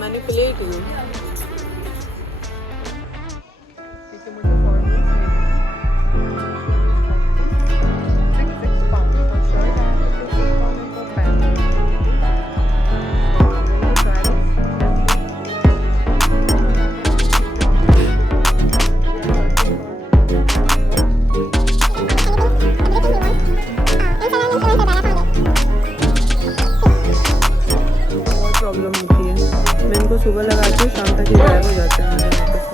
Manipulate you. Problem होती है, मैं इनको सुबह लगाती हूँ, शाम तक ही गायब हो जाते हैं मेरे वापस।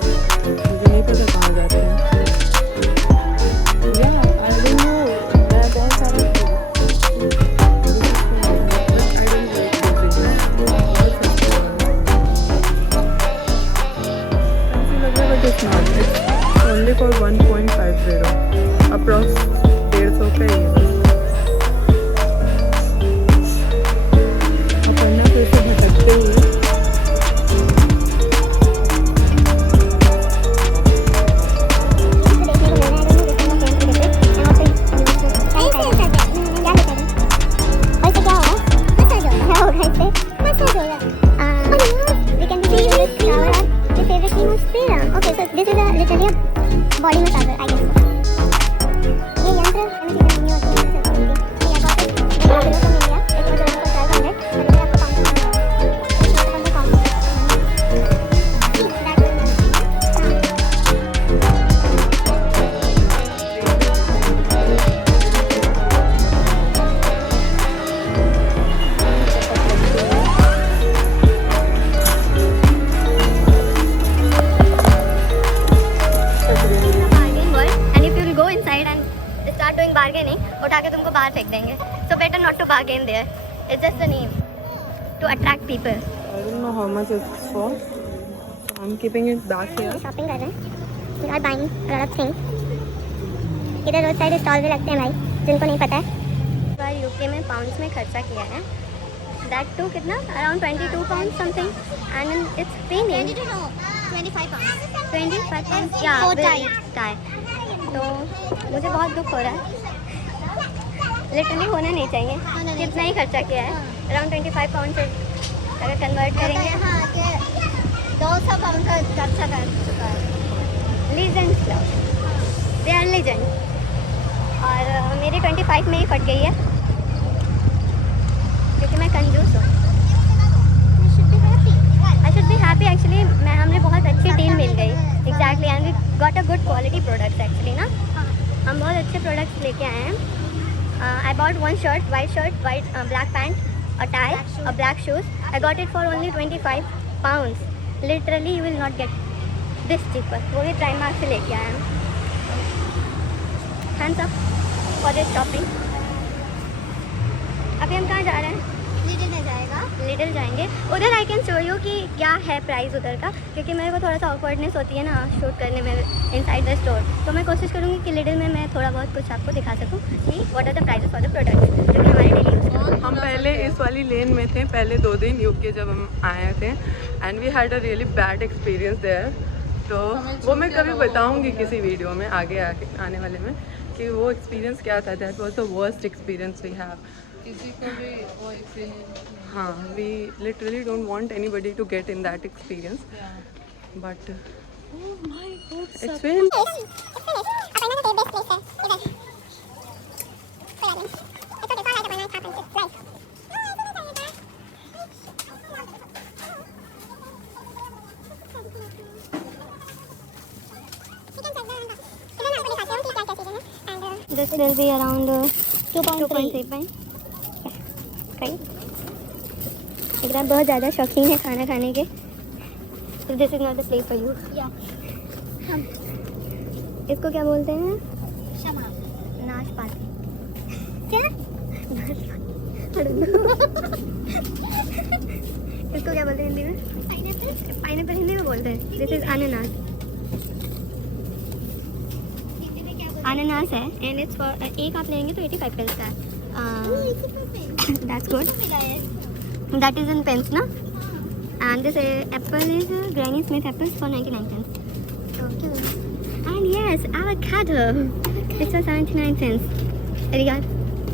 मुझे नहीं पता कहाँ जाते हैं। या आई डोंट नो, मैं बहुत सारे ओनली फॉर 1.50 अप्रॉक्स 150 का ही है बस। अपना फिर से भटकते हुए बॉडी मसाजर आई गेस। ये यंत्र बार्गेनिंग उठा के तुमको बाहर फेंक देंगे। So better not to bargain there, it's just a name to attract people. I don't know how much it's for. So I'm keeping it back here. Shopping कर रहे हैं, we are buying a lot of things. इधर road side stall भी लगते हैं भाई, जिनको नहीं पता है। बार यूके में पाउंड्स में खर्चा किया है, दैट टू कितना अराउंड 22 pound something and it's premium. 25 पाउंड या टाई। तो मुझे बहुत दुख हो रहा है, लिटरली होना नहीं चाहिए। कितना ही खर्चा किया है, अराउंड 25 पाउंड से अगर कन्वर्ट करेंगे। हाँ, कि 200 पाउंड का खर्चा कर चुका है। Legends club, they are legend. और मेरी 25 में ही फट गई है क्योंकि मैं कंजूस हूँ। I should be happy actually. हमें बहुत अच्छी डील मिल गई। Exactly, and we got a good quality products actually ना। हम बहुत अच्छे प्रोडक्ट्स लेके आए हैं। I bought one shirt, white black pant, a tie, a black shoes. I got it for only 25 pounds. Literally you will not get this cheaper. वो भी Primark से लेके आए हैं। Hands up for this shopping. अभी हम कहाँ जा रहे हैं? लिटिल जाएंगे। उधर आई कैन शो यू कि क्या है प्राइस उधर का, क्योंकि मेरे को थोड़ा सा ऑकवर्डनेस होती है ना शूट करने में इनसाइड द स्टोर। तो मैं कोशिश करूँगी कि लिटिल में मैं थोड़ा बहुत कुछ आपको दिखा सकूँ कि what are the prices for the products जो कि हमारे डेली यूज़। हम पहले इस वाली लेन में थे पहले 2 दिन यूके जब हम आए थे, and we had a really bad experience there. तो वो मैं कभी बताऊँगी किसी वीडियो में आगे आने वाले में कि वो एक्सपीरियंस क्या था। That was the worst experience we have. किसी को भी वो एक्सपीरियंस। हाँ, we literally don't want anybody to get in that experience, but it's very This will be around 2.3 pounds. एक बार बहुत ज़्यादा शौकीन है खाना खाने के, तो this is not the place for you. इसको क्या बोलते हैं? नाशपाती। क्या? इसको क्या बोलते हैं हिंदी में? पाइनएप्पल हिंदी में बोलते हैं। दिस इज अनानास। अनानास है एंड इट्स फॉर एक आप लेंगे तो 85 पेंस का है। That's good. That is in pence, na? And this apple is Granny Smith apples for 99 pence. Okay. And yes, avocado. It's for 79 cents. अरे यार,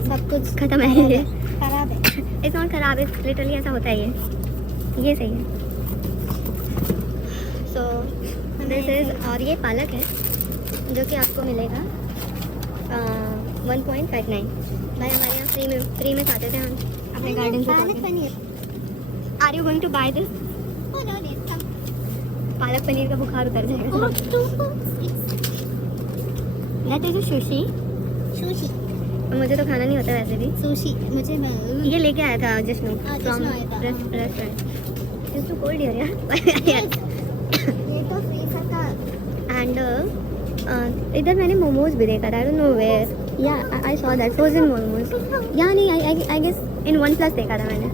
सब कुछ खत्म है ये। खराब है। It's not खराब, it's literally ऐसा होता है ये सही है। दिस इज़, और ये पालक है जो कि आपको मिलेगा 1.59। भाई हमारे यहाँ फ्री में खाते थे हम अपने गार्डन से। Palak paneer, are you going to buy this? Palak paneer का बुखार उतर जाएगा। That is sushi. सुशी मुझे तो खाना नहीं होता वैसे भी। सुशी मुझे ये लेके आया था Jishnu from restaurant. It's too cold here यार। ये तो फ्रीजर का। एंड इधर मैंने मोमोज भी देखा था, आई don't know where. Yeah I saw that frozen momos. या नहीं, आई गेस इन OnePlus देखा था मैंने।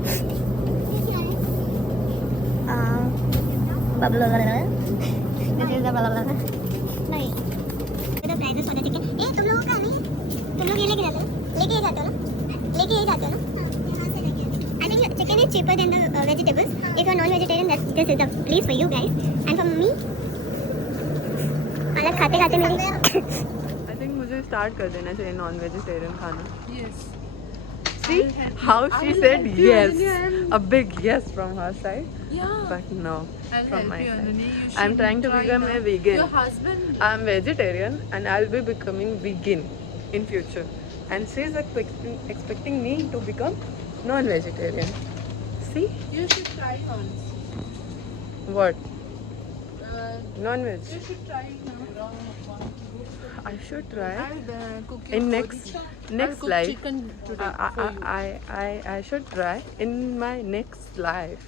नहीं तो प्राइसेस पता चल। ए तुम लोगों का नहीं, तुम लोग ये लेके जाते हो ना, लेके ही जाते हो ना। I think chicken is cheaper than the vegetables. If you're non-vegetarian, this is the place for you guys. And for me, पालक खाते खाते मेरी आई थिंक मुझे स्टार्ट कर देना चाहिए नॉन वेजिटेरियन खाना। Yes. See how she said yes, a big yes from her side, Yeah. but no I'll from help my you, side. Anani. You I'm should trying to try become a that. vegan. Your husband. I'm vegetarian and I'll be becoming vegan in future, and she's expecting me to become non-vegetarian. See You should try once. what? Non-veg. You should try now. I should try I'll cook you in food. next I'll cook life. chicken today for you. I should try in my next life,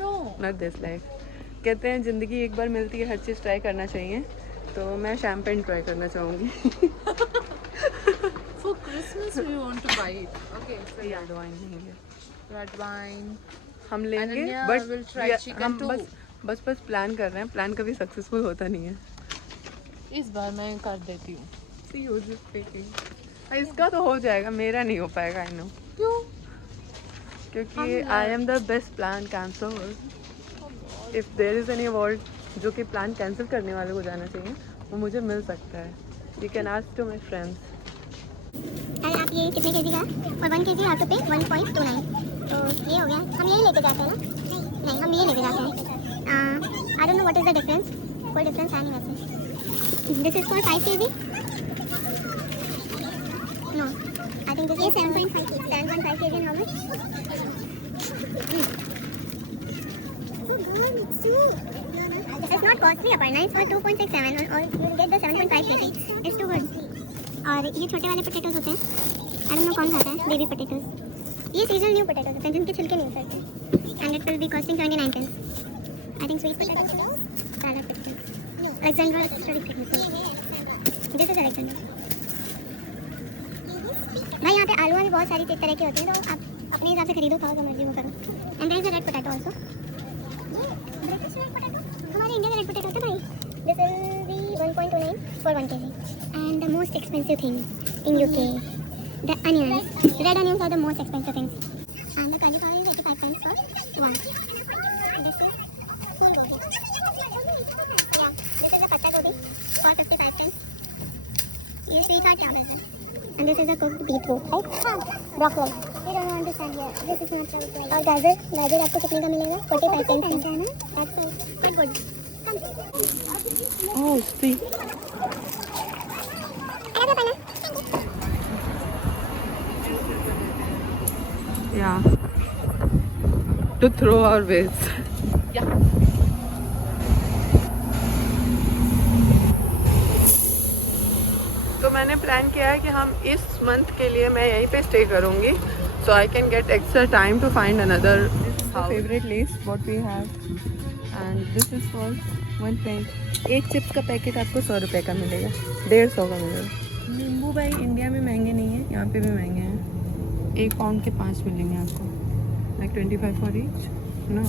No. not this life. कहते हैं ज़िंदगी एक बार मिलती है, हर चीज़ ट्राई करना चाहिए। तो मैं शैम्पेन ट्राई करना चाहूँगी। For Christmas we want to buy it. Okay. So yeah. Red wine नहीं है, Red wine. हम लेंगे Ananya but will try chicken हम too. बस प्लान कर रहे हैं। प्लान कभी सक्सेसफुल होता नहीं है। इस बार मैं कर देती हूँ। See who's speaking? इसका तो हो जाएगा, मेरा नहीं हो पाएगा। आई नो क्यों? क्योंकि I am the best plan cancer. If there is any award जो कि प्लान कैंसिल करने वाले को जाना चाहिए, वो मुझे मिल सकता है। You can ask to my friends. अरे आप ये कितने केजी का है? और 1 kg आप तो पे 1.29। तो ये हो गया। हम यही लेके जाते हैं ना? नहीं, हम ये लेके जाते हैं। I don't know what is the difference. कोई डिफरेंस है नहीं वैसे। This is for 5 kg। No, I think this is 7.5 kg and how much? It's not costly Aparna, it's for 2.67 or you'll get the 7.5 kg. It's too good. और ये छोटे वाले पोटैटोज होते हैं, आई डोंट नो कौन खाता है, बेबी पोटैटोज। ये सीजनल न्यू पोटैटोज होते हैं जिनके छिलके नहीं उतरते, and it will be costing 79 pence। I think sweet potatoes, Sarah potatoes, Alexandra study potatoes. This is Alexandra. भाई यहाँ पे आलू भी बहुत सारी तरह के होते हैं, तो आप अपने हिसाब से खरीदो, खाओ, जो मर्जी वो करो। And there is a red potato also. British red potato हमारे इंडिया में रेड पोटैटो होता है भाई। This will be 1.29 for 1 kg. And the most expensive thing in UK, the onions. Red onions are the most expensive things. And the cauliflower is 85 pence for one. This is full gobi. Yeah, this is the patta gobi for 55 pence. This is our cabbage. And this is a cooked beetroot, right? Broccoli. You don't understand here. This is not broccoli. और गाजर आपको कितने का मिलेगा? 45 pence का है ना? That's quite good. Oh, see. Yeah. To throw our waste. Yeah. तो मैंने प्लान किया है कि हम इस मंथ के लिए मैं यहीं पे स्टे करूँगी, so I can get extra time to find another favorite place what we have, and this is for 1 pence. एक चिप्स का पैकेट आपको 100 रुपये का मिलेगा, 150 का मिलेगा। नींबू भाई इंडिया में महंगे नहीं है, यहाँ पे भी महंगे हैं। 1 पाउंड के 5 मिलेंगे आपको, like 25 for each, no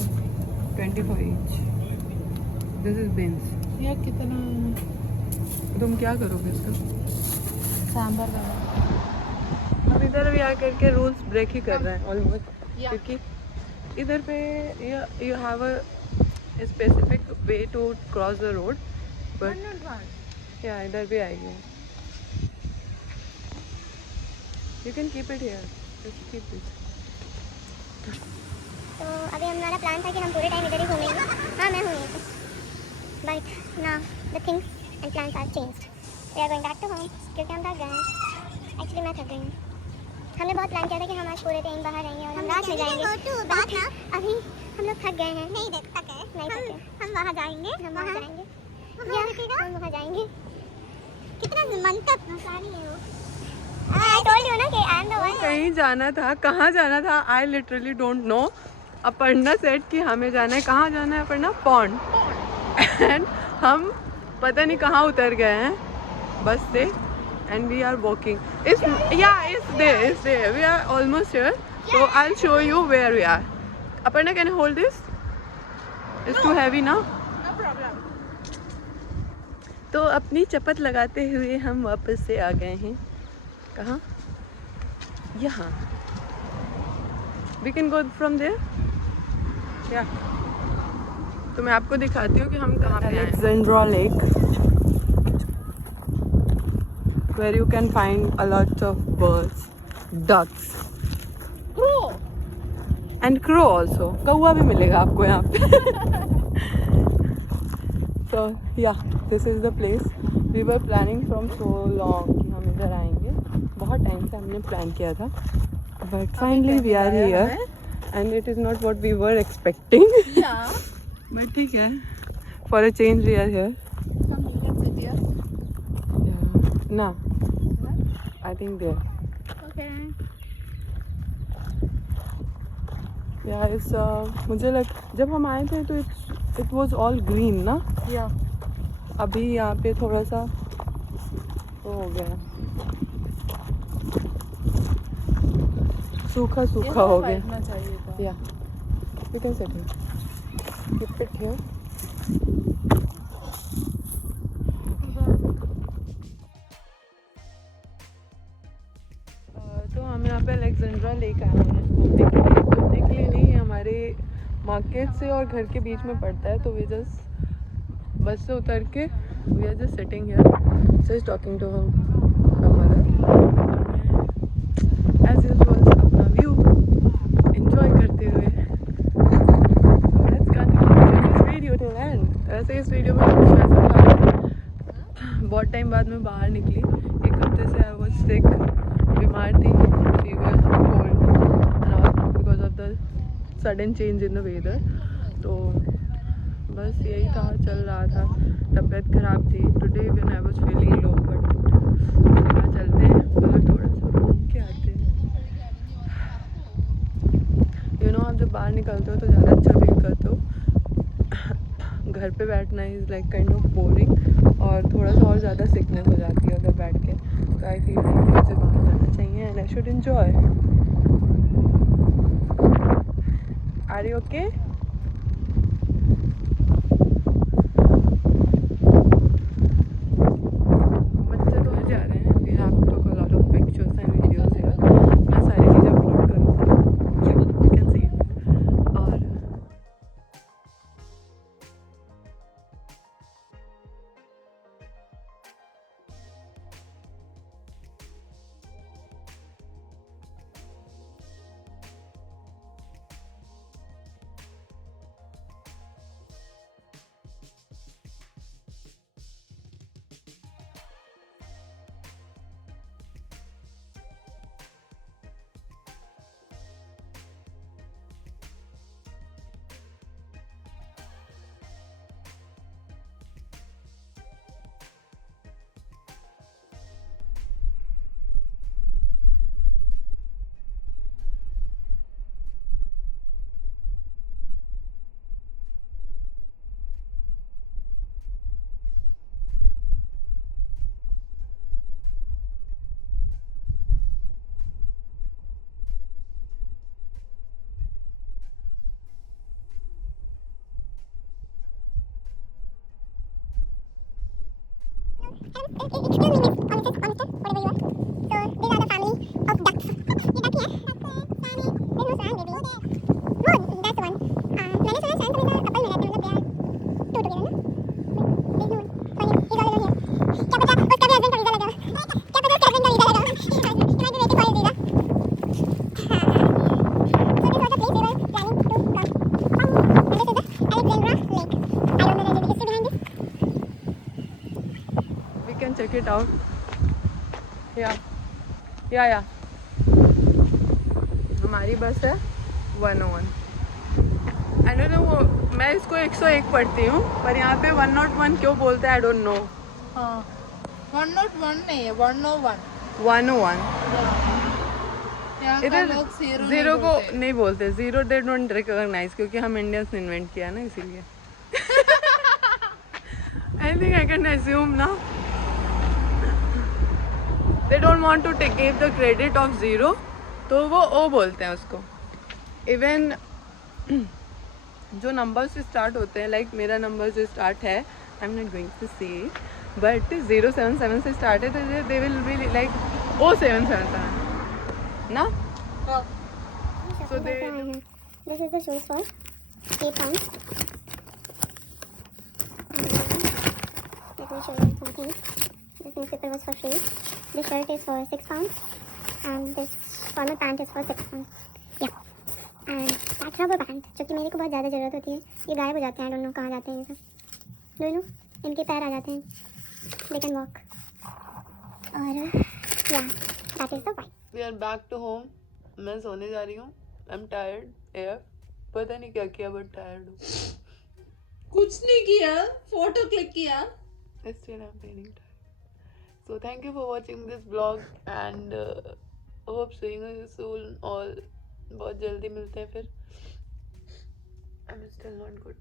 20 for each. This is beans. ये कितना तुम क्या करोगे इसका? सांभर का? हम इधर भी आकर के रूल्स ब्रेक ही कर रहे हैं ऑलमोस्ट, Yeah. क्योंकि इधर पे you have a specific way to cross the road, but या इधर भी आएगी। You can keep it here, just keep it. तो अभी हमारा प्लान था कि हम पूरे टाइम इधर ही घूमेंगे। हाँ, मैं हूँ यहीं पे। But now the things and plans are changed. We are going back to home क्योंकि हम थक गए हैं. Actually मैं थक गई हूँ. हमने बहुत प्लान किया था कि हम आज पूरे दिन बाहर रहेंगे और हम रात में जाएंगे. बात ना अभी हम लोग थक गए हैं. नहीं थक गए. नहीं थके. हम वहाँ जाएंगे. हम वहाँ जाएंगे. हम वहाँ जाएंगे. कितना मन तक आसानी है वो. I told you ना कि I am the one. कहीं जाना था, कहाँ जाना था, I literally don't know. Aparna सेट कि हमें जाना है. कहाँ जाना है अपर्णा? पॉन्ड. एंड हम पता नहीं कहाँ उतर गए हैं बस से. And we are walking. It's there. We are almost here. So I'll show you where we are. Aparna, can you hold this? It's too heavy now. No problem. तो अपनी चपत लगाते हुए हम वापस से आ गए हैं. कहाँ? यहाँ. We can go from there. Yeah. तो मैं आपको दिखाती हूँ कि हम कहाँ पे आए. Alexandra Lake, where you can find a lot of birds, ducks. Crow. And crow also. कौवा भी मिलेगा आपको यहाँ पे. So yeah, this is the place. We were planning from so long कि हम इधर आएंगे. बहुत टाइम से हमने प्लान किया था. But finally we are here. And it is not what we were expecting. Yeah. But ठीक है. For a change we are here. Come, you can sit here. Yeah. Nah. I think there. Okay. Yeah, it's मुझे जब हम आए थे तो it was all green ना. Yeah. अभी यहाँ पे थोड़ा सा वो हो गया. सूखा सूखा हो गया. बैठना चाहिए था. Yeah. You can sit here. Keep it here. तो हम यहाँ पे अलेक्जेंड्रा लेक आए हैं घूमने के लिए नहीं. हमारे मार्केट से और घर के बीच में पड़ता है. तो वी जस्ट बस से उतर के we are just sitting here just talking to her mother. As usual अपना व्यू एंजॉय करते हुए let's continue this video till end. वैसे इस वीडियो में कुछ ऐसा था. बहुत टाइम बाद मैं बाहर निकली. एक हफ्ते से आई वाज सिक. बीमार थी. Fever, cold and all because of the sudden change in the weather. तो बस यही था, चल रहा था. तबीयत ख़राब थी. Today when I was feeling low but कहाँ चलते हैं बाहर थोड़ा सा घूम के आते हैं. यू नो आप जब बाहर निकलते हो तो ज़्यादा अच्छा फील करते हो. घर पे बैठना is like kind of boring और थोड़ा सा और ज़्यादा सिकनेस हो जाती है अगर बैठ के. तो आई फील लाइक मुझे बाहर जाना चाहिए and I should enjoy. Are you okay? बच्चे तो जा रहे हैं. We have to take a lot of pictures and videos here. मैं सारी चीज़ें अपलोड करूँगी. You can see. और Excuse me, miss. Honestly, whatever you want. So, these are the family of ducks. ये duck है? There's no sand, baby. No, that's the one. मैंने सुना sand हमेशा couple में रहते हैं, मतलब they are two together, ना? There's no one. Funny, he's all alone here. क्या पता उसका भी husband का वीज़ा लगा. क्या पता उसके husband का वीज़ा लगा. He might be waiting for his visa. So this was the place we were planning to come. And this is the Alexandra Lake. I don't know the history behind this. can check it out. Yeah. हमारी बस है 101. I don't know, मैं इसको 101 पढ़ती हूँ पर यहाँ पे 101 क्यों बोलते हैं I don't know. हाँ 101 नहीं है 101. 101. यहाँ का इधर लोग जीरो को नहीं बोलते. जीरो दे डोंट रिकॉग्नाइज क्योंकि हम इंडियंस ने इन्वेंट किया ना इसीलिए. I think I can assume ना. They don't want to give the credit of zero, तो वो ओ बोलते हैं उसको. Even जो नंबर से स्टार्ट होते हैं, लाइक मेरा नंबर जो स्टार्ट है, I am not going to say, but 077 से स्टार्ट है तो दे विल बी लाइक 0777 ना. So this is the shoes for 8 pounds. Let me show you something. This newspaper was for free. This shirt is for 6 pounds. And this formal pant is for 6 pounds. Yeah. And that rubber band, जो कि मेरे को बहुत ज़्यादा ज़रूरत होती है. ये गायब हो जाते हैं. I don't know कहाँ जाते हैं ये सब. Do you know? इनके पैर आ जाते हैं. They can walk. और yeah, that is the point. We are back to home. मैं सोने जा रही हूँ. I'm tired. Yeah. पता नहीं क्या किया बट टायर्ड हूँ. कुछ नहीं किया, फोटो क्लिक किया. Still I'm feeling tired. So thank you for watching this vlog and hope seeing you soon. All बहुत जल्दी मिलते हैं फिर. I'm still not good.